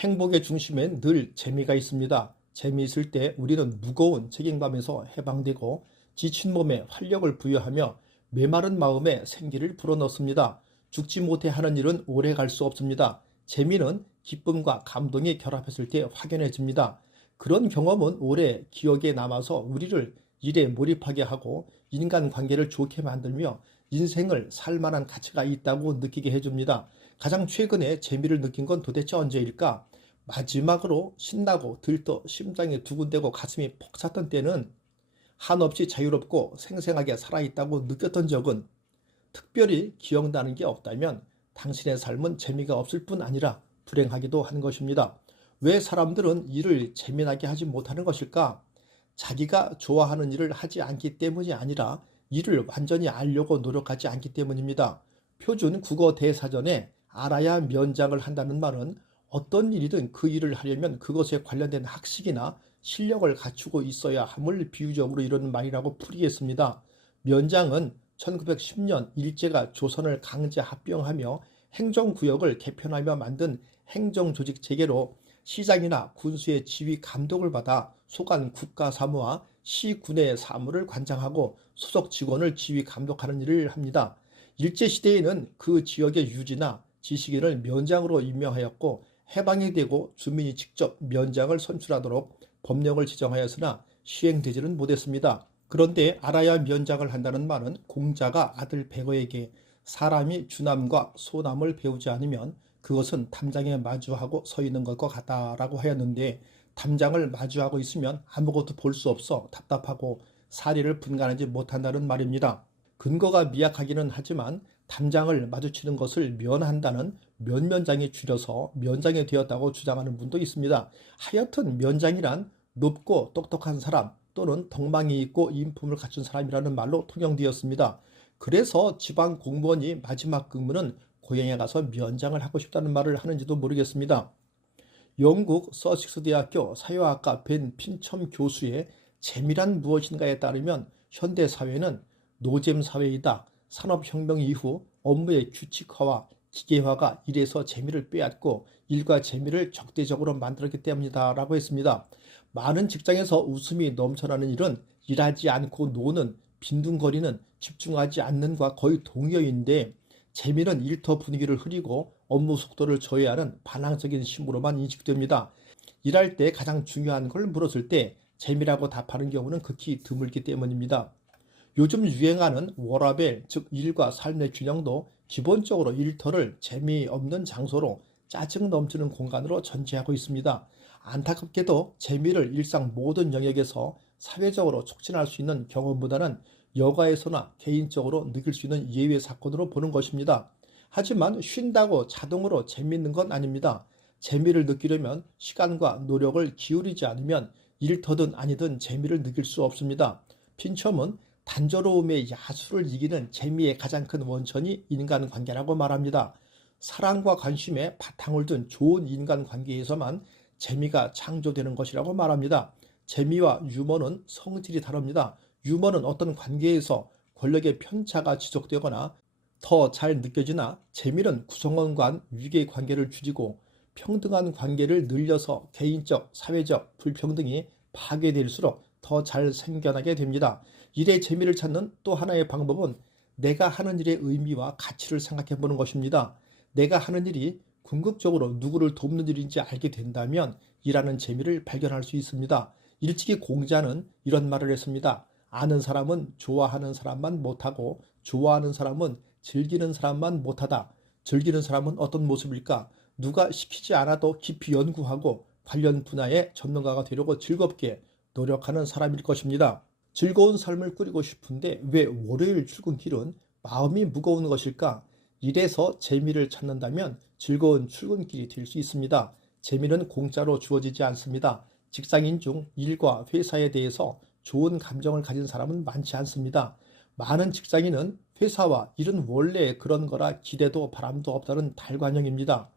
행복의 중심엔 늘 재미가 있습니다. 재미있을 때 우리는 무거운 책임감에서 해방되고 지친 몸에 활력을 부여하며 메마른 마음에 생기를 불어넣습니다. 죽지 못해 하는 일은 오래 갈 수 없습니다. 재미는 기쁨과 감동이 결합했을 때 확연해집니다. 그런 경험은 오래 기억에 남아서 우리를 일에 몰입하게 하고 인간관계를 좋게 만들며 인생을 살 만한 가치가 있다고 느끼게 해줍니다. 가장 최근에 재미를 느낀 건 도대체 언제일까? 마지막으로 신나고 들떠 심장이 두근대고 가슴이 벅 찼던 때는 한없이 자유롭고 생생하게 살아있다고 느꼈던 적은, 특별히 기억나는 게 없다면 당신의 삶은 재미가 없을 뿐 아니라 불행하기도 한 것입니다. 왜 사람들은 일을 재미나게 하지 못하는 것일까? 자기가 좋아하는 일을 하지 않기 때문이 아니라 일을 완전히 알려고 노력하지 않기 때문입니다. 표준 국어 대사전에 알아야 면장을 한다는 말은 어떤 일이든 그 일을 하려면 그것에 관련된 학식이나 실력을 갖추고 있어야 함을 비유적으로 이루는 말이라고 풀이했습니다. 면장은 1910년 일제가 조선을 강제 합병하며 행정구역을 개편하며 만든 행정조직 체계로 시장이나 군수의 지휘 감독을 받아 소관 국가사무와 시군의 사무를 관장하고 소속 직원을 지휘 감독하는 일을 합니다. 일제시대에는 그 지역의 유지나 지식인을 면장으로 임명하였고, 해방이 되고 주민이 직접 면장을 선출하도록 법령을 지정하였으나 시행되지는 못했습니다. 그런데 알아야 면장을 한다는 말은 공자가 아들 백어에게 사람이 주남과 소남을 배우지 않으면 그것은 담장에 마주하고 서 있는 것과 같다라고 하였는데, 담장을 마주하고 있으면 아무것도 볼 수 없어 답답하고 사리를 분간하지 못한다는 말입니다. 근거가 미약하기는 하지만 담장을 마주치는 것을 면한다는 면면장이 줄여서 면장이 되었다고 주장하는 분도 있습니다. 하여튼 면장이란 높고 똑똑한 사람 또는 덕망이 있고 인품을 갖춘 사람이라는 말로 통용되었습니다. 그래서 지방 공무원이 마지막 근무는 고향에 가서 면장을 하고 싶다는 말을 하는지도 모르겠습니다. 영국 서식스 대학교 사회학과 벤 핀첨 교수의 재미란 무엇인가에 따르면 현대 사회는 노잼 사회이다. 산업혁명 이후 업무의 규칙화와 기계화가 일에서 재미를 빼앗고 일과 재미를 적대적으로 만들었기 때문이다 라고 했습니다. 많은 직장에서 웃음이 넘쳐나는 일은 일하지 않고 노는, 빈둥거리는, 집중하지 않는과 거의 동의어인데, 재미는 일터 분위기를 흐리고 업무 속도를 저해하는 반항적인 심으로만 인식됩니다. 일할 때 가장 중요한 걸 물었을 때 재미라고 답하는 경우는 극히 드물기 때문입니다. 요즘 유행하는 워라밸, 즉 일과 삶의 균형도 기본적으로 일터를 재미없는 장소로 짜증 넘치는 공간으로 전제하고 있습니다. 안타깝게도 재미를 일상 모든 영역에서 사회적으로 촉진할 수 있는 경험보다는 여가에서나 개인적으로 느낄 수 있는 예외 사건으로 보는 것입니다. 하지만 쉰다고 자동으로 재미있는 건 아닙니다. 재미를 느끼려면 시간과 노력을 기울이지 않으면 일터든 아니든 재미를 느낄 수 없습니다. 핀첨은 단조로움의 야수를 이기는 재미의 가장 큰 원천이 인간관계라고 말합니다. 사랑과 관심에 바탕을 둔 좋은 인간관계에서만 재미가 창조되는 것이라고 말합니다. 재미와 유머는 성질이 다릅니다. 유머는 어떤 관계에서 권력의 편차가 지속되거나 더 잘 느껴지나, 재미는 구성원 간 위계 관계를 줄이고 평등한 관계를 늘려서 개인적, 사회적 불평등이 파괴될수록 더 잘 생겨나게 됩니다. 일의 재미를 찾는 또 하나의 방법은 내가 하는 일의 의미와 가치를 생각해 보는 것입니다. 내가 하는 일이 궁극적으로 누구를 돕는 일인지 알게 된다면 일하는 재미를 발견할 수 있습니다. 일찍이 공자는 이런 말을 했습니다. 아는 사람은 좋아하는 사람만 못하고 좋아하는 사람은 즐기는 사람만 못하다. 즐기는 사람은 어떤 모습일까? 누가 시키지 않아도 깊이 연구하고 관련 분야의 전문가가 되려고 즐겁게 노력하는 사람일 것입니다. 즐거운 삶을 꾸리고 싶은데 왜 월요일 출근길은 마음이 무거운 것일까? 일에서 재미를 찾는다면 즐거운 출근길이 될 수 있습니다. 재미는 공짜로 주어지지 않습니다. 직장인 중 일과 회사에 대해서 좋은 감정을 가진 사람은 많지 않습니다. 많은 직장인은 회사와 일은 원래 그런 거라 기대도 바람도 없다는 달관형입니다.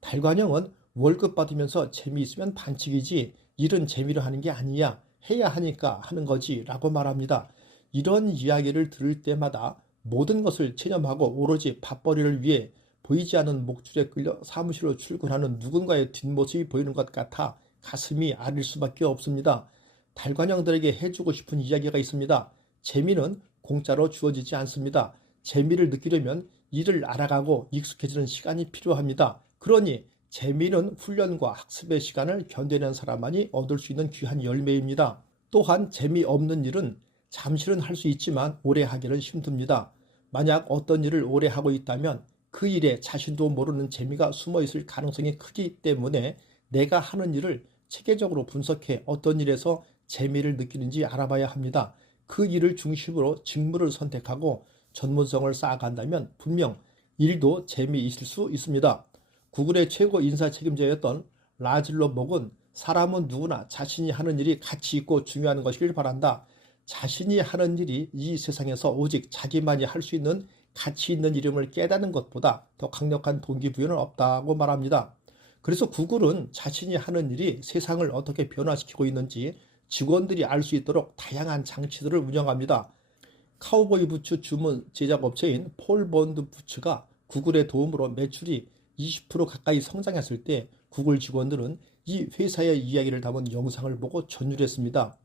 달관형은 월급 받으면서 재미있으면 반칙이지 일은 재미로 하는 게 아니야, 해야 하니까 하는 거지 라고 말합니다. 이런 이야기를 들을 때마다 모든 것을 체념하고 오로지 밥벌이를 위해 보이지 않는 목줄에 끌려 사무실로 출근하는 누군가의 뒷모습이 보이는 것 같아 가슴이 아릴 수밖에 없습니다. 달관형들에게 해주고 싶은 이야기가 있습니다. 재미는 공짜로 주어지지 않습니다. 재미를 느끼려면 이를 알아가고 익숙해지는 시간이 필요합니다. 그러니 재미는 훈련과 학습의 시간을 견뎌낸 사람만이 얻을 수 있는 귀한 열매입니다. 또한 재미없는 일은 잠시는 할 수 있지만 오래 하기는 힘듭니다. 만약 어떤 일을 오래 하고 있다면 그 일에 자신도 모르는 재미가 숨어 있을 가능성이 크기 때문에 내가 하는 일을 체계적으로 분석해 어떤 일에서 재미를 느끼는지 알아봐야 합니다. 그 일을 중심으로 직무를 선택하고 전문성을 쌓아간다면 분명 일도 재미있을 수 있습니다. 구글의 최고 인사 책임자였던 라즐로 목은 사람은 누구나 자신이 하는 일이 가치 있고 중요한 것이길 바란다. 자신이 하는 일이 이 세상에서 오직 자기만이 할 수 있는 가치 있는 이름을 깨닫는 것보다 더 강력한 동기부여는 없다고 말합니다. 그래서 구글은 자신이 하는 일이 세상을 어떻게 변화시키고 있는지 직원들이 알 수 있도록 다양한 장치들을 운영합니다. 카우보이 부츠 주문 제작업체인 폴 본드 부츠가 구글의 도움으로 매출이 20% 가까이 성장했을 때 구글 직원들은 이 회사의 이야기를 담은 영상을 보고 전율했습니다.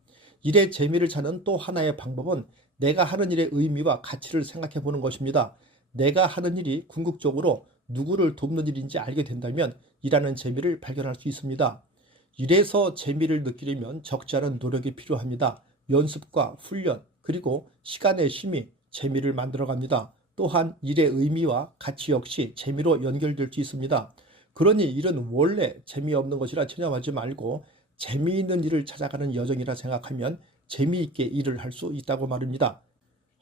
일의 재미를 찾는 또 하나의 방법은 내가 하는 일의 의미와 가치를 생각해 보는 것입니다. 내가 하는 일이 궁극적으로 누구를 돕는 일인지 알게 된다면 일하는 재미를 발견할 수 있습니다. 일에서 재미를 느끼려면 적지 않은 노력이 필요합니다. 연습과 훈련, 그리고 시간의 힘이 재미를 만들어갑니다. 또한 일의 의미와 가치 역시 재미로 연결될 수 있습니다. 그러니 일은 원래 재미없는 것이라 체념하지 말고 재미있는 일을 찾아가는 여정이라 생각하면 재미있게 일을 할 수 있다고 말입니다.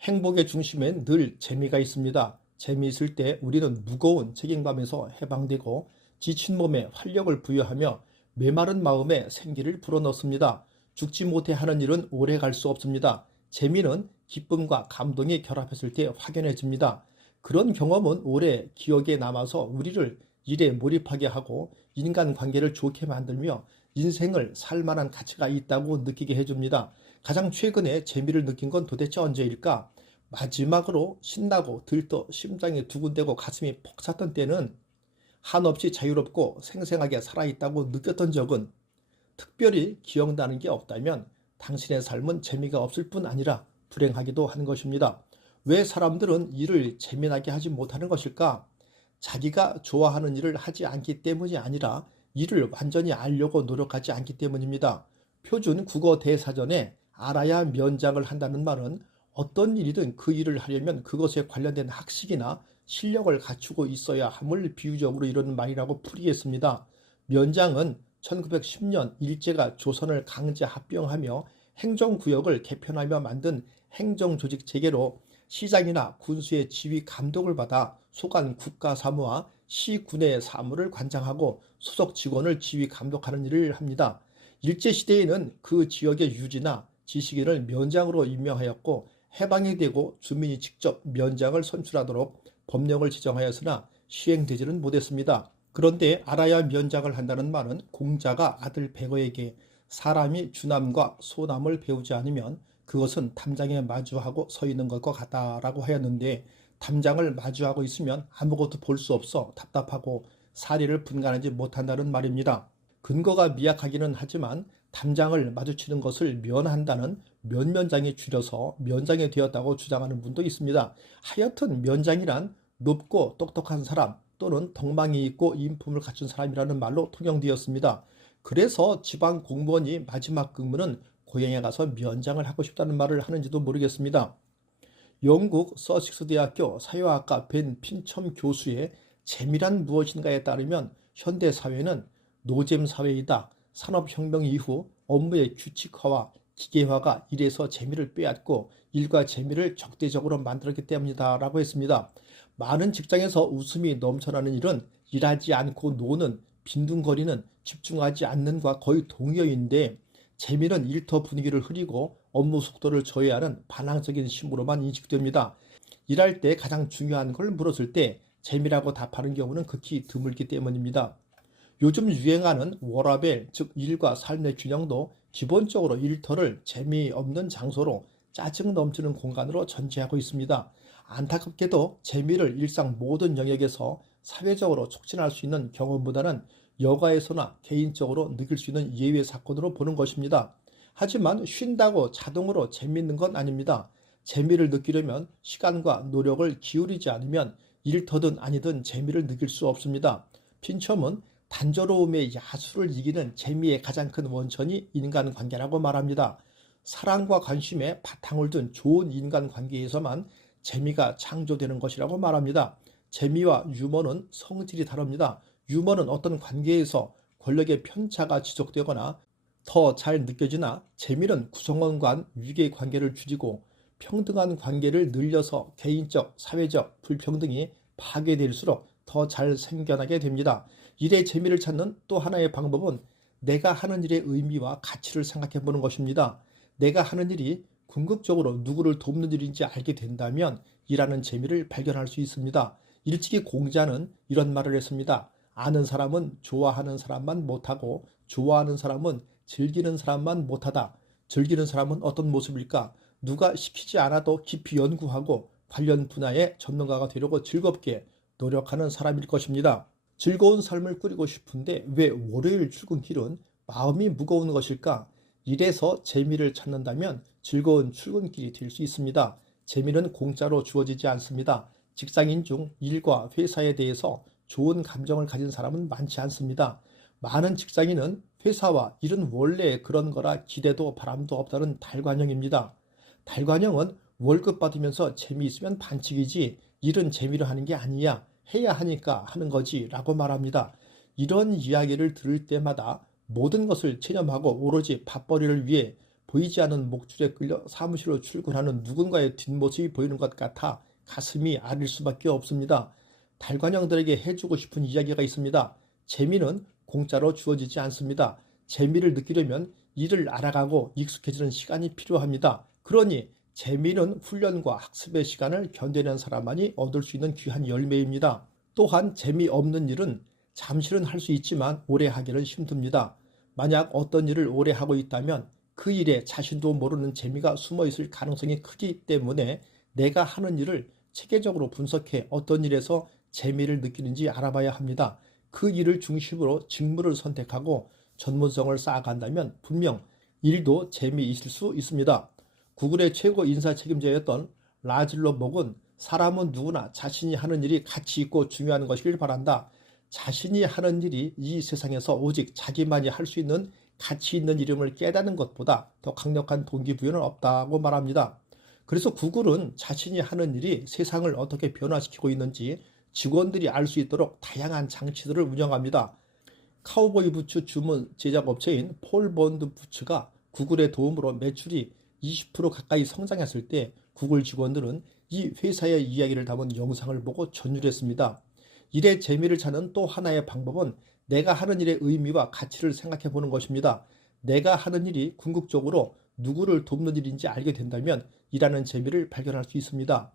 행복의 중심엔 늘 재미가 있습니다. 재미있을 때 우리는 무거운 책임감에서 해방되고 지친 몸에 활력을 부여하며 메마른 마음에 생기를 불어넣습니다. 죽지 못해 하는 일은 오래 갈 수 없습니다. 재미는 기쁨과 감동이 결합했을 때 확연해집니다. 그런 경험은 오래 기억에 남아서 우리를 일에 몰입하게 하고 인간관계를 좋게 만들며 인생을 살 만한 가치가 있다고 느끼게 해줍니다. 가장 최근에 재미를 느낀 건 도대체 언제일까? 마지막으로 신나고 들떠 심장이 두근대고 가슴이 퍽 찼던 때는 한없이 자유롭고 생생하게 살아있다고 느꼈던 적은 특별히 기억나는 게 없다면 당신의 삶은 재미가 없을 뿐 아니라 불행하기도 하는 것입니다. 왜 사람들은 일을 재미나게 하지 못하는 것일까? 자기가 좋아하는 일을 하지 않기 때문이 아니라 일을 완전히 알려고 노력하지 않기 때문입니다. 표준 국어 대사전에 알아야 면장을 한다는 말은 어떤 일이든 그 일을 하려면 그것에 관련된 학식이나 실력을 갖추고 있어야 함을 비유적으로 이루는 말이라고 풀이했습니다. 면장은 1910년 일제가 조선을 강제 합병하며 행정구역을 개편하며 만든 행정조직 체계로 시장이나 군수의 지휘 감독을 받아 소관 국가사무와 시군의 사무를 관장하고 소속 직원을 지휘 감독하는 일을 합니다. 일제시대에는 그 지역의 유지나 지식인을 면장으로 임명하였고 해방이 되고 주민이 직접 면장을 선출하도록 법령을 지정하였으나 시행되지는 못했습니다. 그런데 알아야 면장을 한다는 말은 공자가 아들 백어에게 사람이 주남과 소남을 배우지 않으면 그것은 담장에 마주하고 서 있는 것과 같다라고 하였는데 담장을 마주하고 있으면 아무것도 볼 수 없어 답답하고 사리를 분간하지 못한다는 말입니다. 근거가 미약하기는 하지만 담장을 마주치는 것을 면한다는 면면장이 줄여서 면장이 되었다고 주장하는 분도 있습니다. 하여튼 면장이란 높고 똑똑한 사람 또는 덕망이 있고 인품을 갖춘 사람이라는 말로 통용되었습니다. 그래서 지방 공무원이 마지막 근무는 고향에 가서 면장을 하고 싶다는 말을 하는지도 모르겠습니다. 영국 서식스 대학교 사회학과 벤 핀첨 교수의 재미란 무엇인가에 따르면 현대 사회는 노잼 사회이다. 산업혁명 이후 업무의 규칙화와 기계화가 일에서 재미를 빼앗고 일과 재미를 적대적으로 만들었기 때문이다 라고 했습니다. 많은 직장에서 웃음이 넘쳐나는 일은 일하지 않고 노는 빈둥거리는 집중하지 않는과 거의 동의어인데 재미는 일터 분위기를 흐리고 업무 속도를 저해하는 반항적인 심으로만 인식됩니다. 일할 때 가장 중요한 걸 물었을 때 재미라고 답하는 경우는 극히 드물기 때문입니다. 요즘 유행하는 워라밸, 즉 일과 삶의 균형도 기본적으로 일터를 재미없는 장소로 짜증 넘치는 공간으로 전제하고 있습니다. 안타깝게도 재미를 일상 모든 영역에서 사회적으로 촉진할 수 있는 경험보다는 여가에서나 개인적으로 느낄 수 있는 예외 사건으로 보는 것입니다. 하지만 쉰다고 자동으로 재미있는 건 아닙니다. 재미를 느끼려면 시간과 노력을 기울이지 않으면 일터든 아니든 재미를 느낄 수 없습니다. 핀첨은 단조로움의 야수를 이기는 재미의 가장 큰 원천이 인간관계라고 말합니다. 사랑과 관심에 바탕을 둔 좋은 인간관계에서만 재미가 창조되는 것이라고 말합니다. 재미와 유머는 성질이 다릅니다. 유머는 어떤 관계에서 권력의 편차가 지속되거나 더 잘 느껴지나 재미는 구성원 간 위계 관계를 줄이고 평등한 관계를 늘려서 개인적, 사회적 불평등이 파괴될수록 더 잘 생겨나게 됩니다. 일의 재미를 찾는 또 하나의 방법은 내가 하는 일의 의미와 가치를 생각해 보는 것입니다. 내가 하는 일이 궁극적으로 누구를 돕는 일인지 알게 된다면 일하는 재미를 발견할 수 있습니다. 일찍이 공자는 이런 말을 했습니다. 아는 사람은 좋아하는 사람만 못하고 좋아하는 사람은 즐기는 사람만 못하다. 즐기는 사람은 어떤 모습일까? 누가 시키지 않아도 깊이 연구하고 관련 분야의 전문가가 되려고 즐겁게 노력하는 사람일 것입니다. 즐거운 삶을 꾸리고 싶은데 왜 월요일 출근길은 마음이 무거운 것일까? 일에서 재미를 찾는다면 즐거운 출근길이 될 수 있습니다. 재미는 공짜로 주어지지 않습니다. 직장인 중 일과 회사에 대해서 좋은 감정을 가진 사람은 많지 않습니다. 많은 직장인은 회사와 일은 원래 그런 거라 기대도 바람도 없다는 달관형입니다. 달관형은 월급 받으면서 재미있으면 반칙이지 일은 재미로 하는 게 아니야. 해야 하니까 하는 거지 라고 말합니다. 이런 이야기를 들을 때마다 모든 것을 체념하고 오로지 밥벌이를 위해 보이지 않는 목줄에 끌려 사무실로 출근하는 누군가의 뒷모습이 보이는 것 같아 가슴이 아릴 수밖에 없습니다. 달관형들에게 해주고 싶은 이야기가 있습니다. 재미는 공짜로 주어지지 않습니다. 재미를 느끼려면 일을 알아가고 익숙해지는 시간이 필요합니다. 그러니 재미는 훈련과 학습의 시간을 견뎌낸 사람만이 얻을 수 있는 귀한 열매입니다. 또한 재미없는 일은 잠시는 할 수 있지만 오래 하기는 힘듭니다. 만약 어떤 일을 오래 하고 있다면 그 일에 자신도 모르는 재미가 숨어 있을 가능성이 크기 때문에 내가 하는 일을 체계적으로 분석해 어떤 일에서 재미를 느끼는지 알아봐야 합니다. 그 일을 중심으로 직무를 선택하고 전문성을 쌓아간다면 분명 일도 재미있을 수 있습니다. 구글의 최고 인사 책임자였던 라즐로 목은 사람은 누구나 자신이 하는 일이 가치 있고 중요한 것이길 바란다. 자신이 하는 일이 이 세상에서 오직 자기만이 할 수 있는 가치 있는 이름을 깨닫는 것보다 더 강력한 동기부여는 없다고 말합니다. 그래서 구글은 자신이 하는 일이 세상을 어떻게 변화시키고 있는지 직원들이 알 수 있도록 다양한 장치들을 운영합니다. 카우보이 부츠 주문 제작업체인 폴 본드 부츠가 구글의 도움으로 매출이 20% 가까이 성장했을 때 구글 직원들은 이 회사의 이야기를 담은 영상을 보고 전율했습니다. 일의 재미를 찾는 또 하나의 방법은 내가 하는 일의 의미와 가치를 생각해 보는 것입니다. 내가 하는 일이 궁극적으로 누구를 돕는 일인지 알게 된다면 일하는 재미를 발견할 수 있습니다.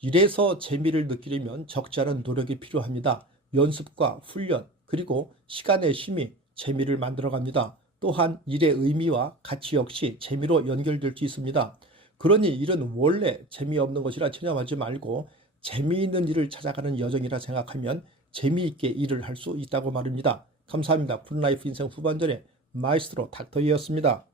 일에서 재미를 느끼려면 적지 않은 노력이 필요합니다. 연습과 훈련, 그리고 시간의 쉼이 재미를 만들어갑니다. 또한 일의 의미와 가치 역시 재미로 연결될 수 있습니다. 그러니 일은 원래 재미없는 것이라 체념하지 말고 재미있는 일을 찾아가는 여정이라 생각하면 재미있게 일을 할 수 있다고 말입니다. 감사합니다. 굿라이프 인생 후반전의 마이스트로 닥터이었습니다.